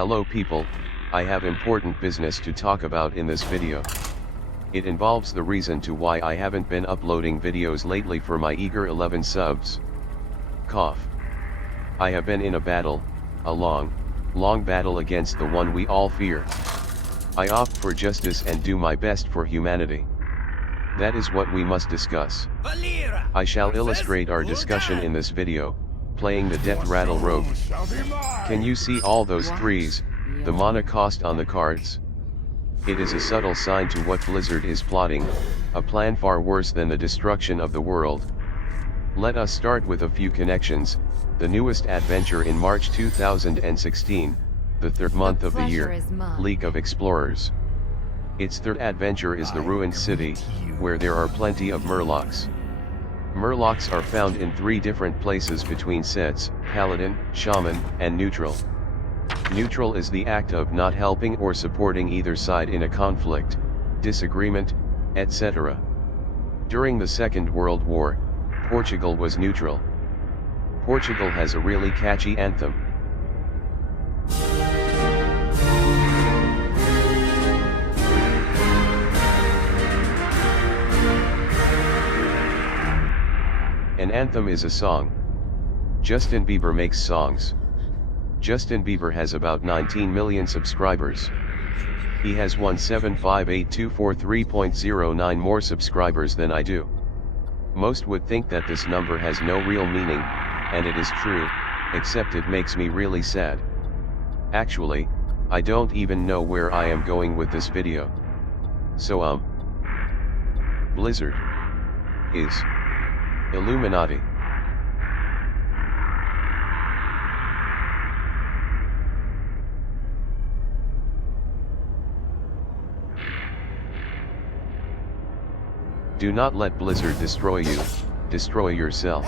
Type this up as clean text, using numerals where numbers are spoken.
Hello people, I have important business to talk about in this video. It involves the reason to why I haven't been uploading videos lately for my eager 11 subs. Cough. I have been in a battle, a long battle against the one we all fear. I opt for justice and do my best for humanity. That is what we must discuss. I shall illustrate our discussion in this video, playing the death rattle rogue. Can you see all those threes, the mana cost on the cards? It is a subtle sign to what Blizzard is plotting, a plan far worse than the destruction of the world. Let us start with a few connections. The newest adventure in March 2016, the third month of the year, League of Explorers. Its third adventure is the Ruined City, where there are plenty of murlocs. Murlocs are found in 3 different places between sets, Paladin, Shaman, and Neutral. Neutral is the act of not helping or supporting either side in a conflict, disagreement, etc. During the Second World War, Portugal was neutral. Portugal has a really catchy anthem. An anthem is a song. Justin Bieber makes songs. Justin Bieber has about 19 million subscribers. He has 1758243.09 more subscribers than I do. Most would think that this number has no real meaning, and it is true, except it makes me really sad. Actually, I don't even know where I am going with this video. So Blizzard is Illuminati. Do not let Blizzard destroy you, destroy yourself.